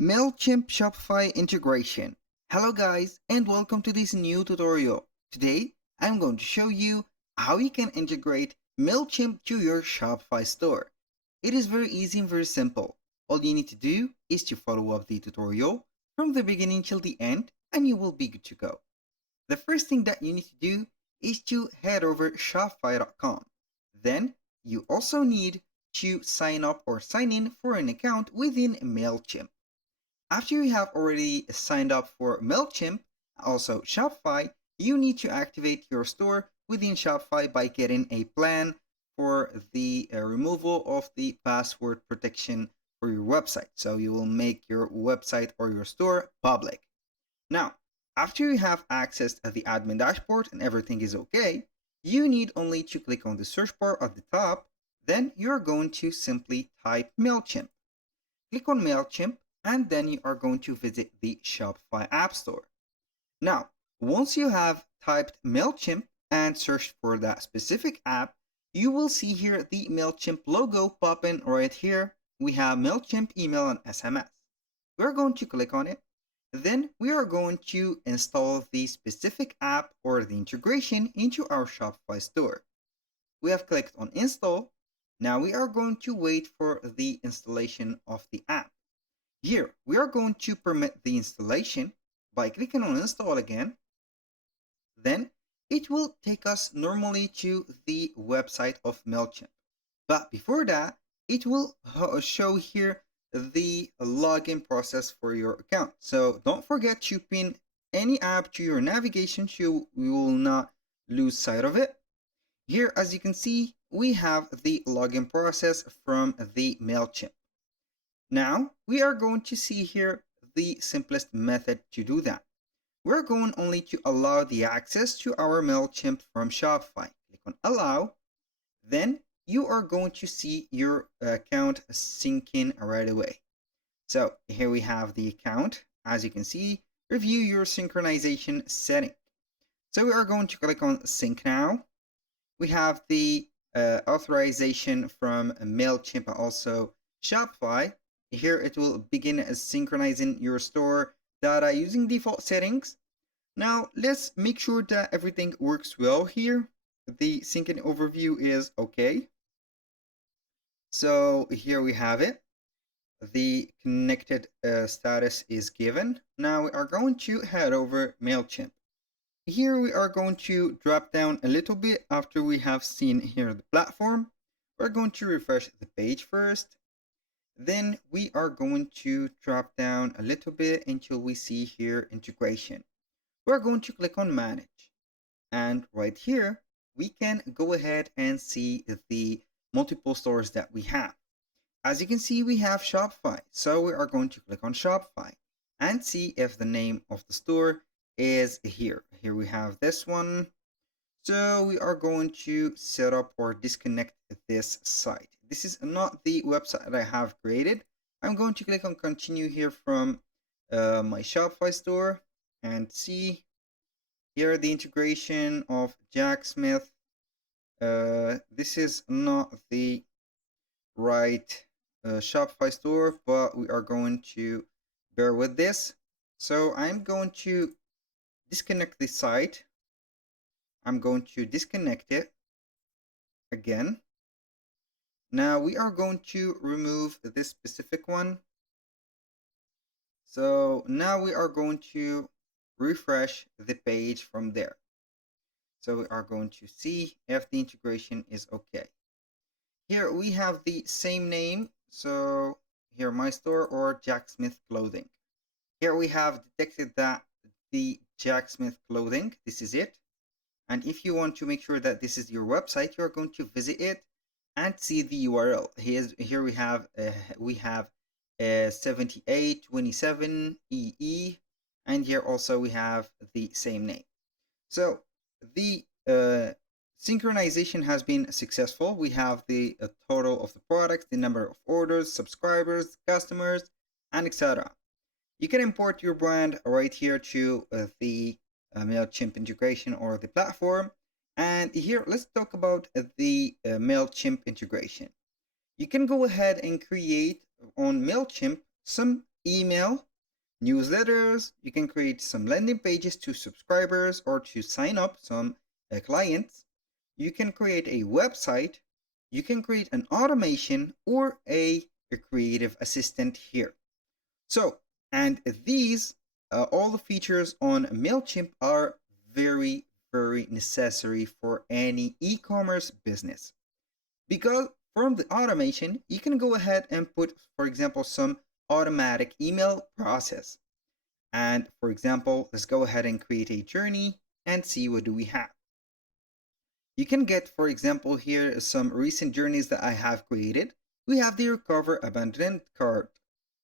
Mailchimp Shopify integration. Hello guys and welcome to this new tutorial. Today I'm going to show you how you can integrate Mailchimp to your Shopify store. It is very easy and very simple. All you need to do is to follow up the tutorial from the beginning till the end and you will be good to go. The first thing that you need to do is to head over shopify.com. Then you also need to sign up or sign in for an account within Mailchimp. After you have already signed up for Mailchimp, also Shopify, you need to activate your store within Shopify by getting a plan for the removal of the password protection for your website. So you will make your website or your store public. Now, after you have access to the admin dashboard and everything is okay, you need only to click on the search bar at the top. Then you're going to simply type Mailchimp. Click on Mailchimp and then you are going to visit the Shopify App Store. Now, once you have typed Mailchimp and searched for that specific app, you will see here the Mailchimp logo popping right here. We have Mailchimp email and SMS. We're going to click on it. Then we are going to install the specific app or the integration into our Shopify store. We have clicked on install. Now we are going to wait for the installation of the app. Here, we are going to permit the installation by clicking on install again. Then it will take us normally to the website of Mailchimp. But before that, it will show here the login process for your account. So don't forget to pin any app to your navigation so we will not lose sight of it. Here, as you can see, we have the login process from the Mailchimp. Now, we are going to see here the simplest method to do that. We're going only to allow the access to our Mailchimp from Shopify. Click on allow. Then you are going to see your account sync in right away. So here we have the account. As you can see, review your synchronization setting. So we are going to click on sync now. We have the authorization from Mailchimp and also Shopify. Here it will begin synchronizing your store data using default settings. Now let's make sure that everything works well here. The syncing overview is okay. So here we have it. The connected status is given. Now we are going to head over Mailchimp. Here we are going to drop down a little bit after we have seen here the platform. We're going to refresh the page first. Then we are going to drop down a little bit until we see here integration. We're going to click on manage. And right here, we can go ahead and see the multiple stores that we have. As you can see, we have Shopify. So we are going to click on Shopify and see if the name of the store is here. Here we have this one. So we are going to set up or disconnect this site. This is not the website that I have created. I'm going to click on continue here from my Shopify store and see here the integration of Jack Smith. This is not the right Shopify store, but we are going to bear with this. So I'm going to disconnect the site. I'm going to disconnect it again. Now we are going to remove this specific one. So now we are going to refresh the page from there. So we are going to see if the integration is okay. Here we have the same name. So here my store or Jack Smith clothing. Here we have detected that the Jack Smith clothing, this is it. And if you want to make sure that this is your website, you're going to visit it and see the URL. Here we have 7827 EE, and here also we have the same name. So the synchronization has been successful. We have the total of the products, the number of orders, subscribers, customers, and etc. You can import your brand right here to the Mailchimp integration or the platform. And here, let's talk about the Mailchimp integration. You can go ahead and create on Mailchimp some email, newsletters. You can create some landing pages to subscribers or to sign up some clients. You can create a website. You can create an automation or a creative assistant here. So, and these, all the features on Mailchimp are very, very necessary for any e-commerce business. Because from the automation, you can go ahead and put, for example, some automatic email process. And for example, let's go ahead and create a journey and see what do we have. You can get, for example, here some recent journeys that I have created. We have the recover abandoned cart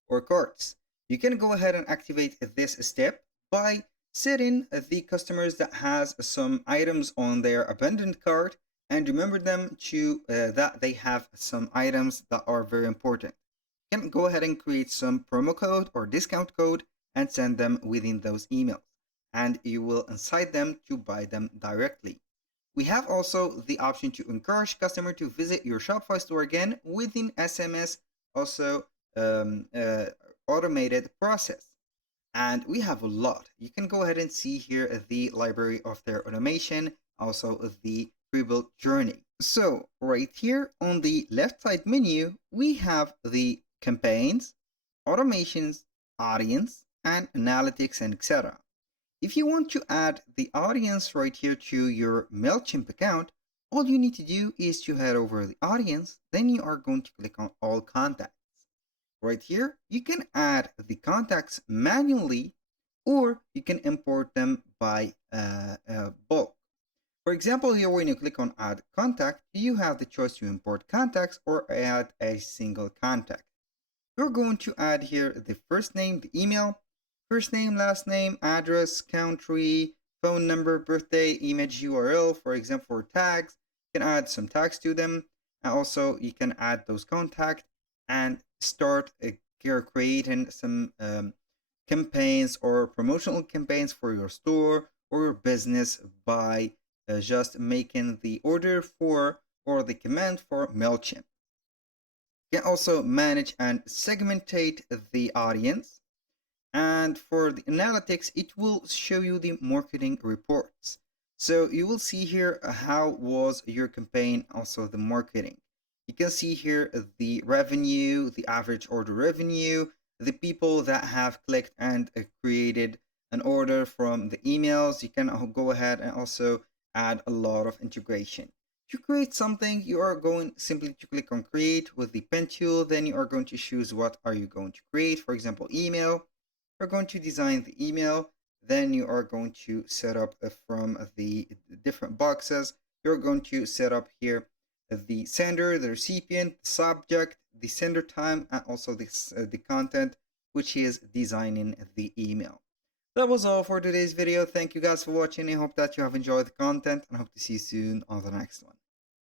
or carts. You can go ahead and activate this step by setting the customers that has some items on their abandoned cart and remember them to that they have some items that are very important. You can go ahead and create some promo code or discount code and send them within those emails, and you will incite them to buy them directly. We have also the option to encourage customer to visit your Shopify store again within SMS, also automated process. And we have a lot. You can go ahead and see here the library of their automation, also the pre-built journey. So right here on the left side menu, we have the campaigns, automations, audience, and analytics, and etc. If you want to add the audience right here to your Mailchimp account, all you need to do is to head over the audience, then you are going to click on all contacts. Right here, you can add the contacts manually or you can import them by bulk. For example, here when you click on add contact, you have the choice to import contacts or add a single contact. You're going to add here the first name, the email, first name, last name, address, country, phone number, birthday, image URL, for example, for tags. You can add some tags to them. And also, you can add those contacts and start creating some campaigns or promotional campaigns for your store or your business by just making the order for or the command for Mailchimp. You can also manage and segmentate the audience. And for the analytics, it will show you the marketing reports. So you will see here how was your campaign, also the marketing. You can see here the revenue, the average order revenue, the people that have clicked and created an order from the emails. You can go ahead and also add a lot of integration. To create something, you are going simply to click on create with the pen tool. Then you are going to choose what are you going to create. For example, email. You're going to design the email. Then you are going to set up from the different boxes. You're going to set up here the sender, the recipient, the subject, the sender time, and also the content, which is designing the email. That was all for today's video. Thank you guys for watching. I hope that you have enjoyed the content and I hope to see you soon on the next one.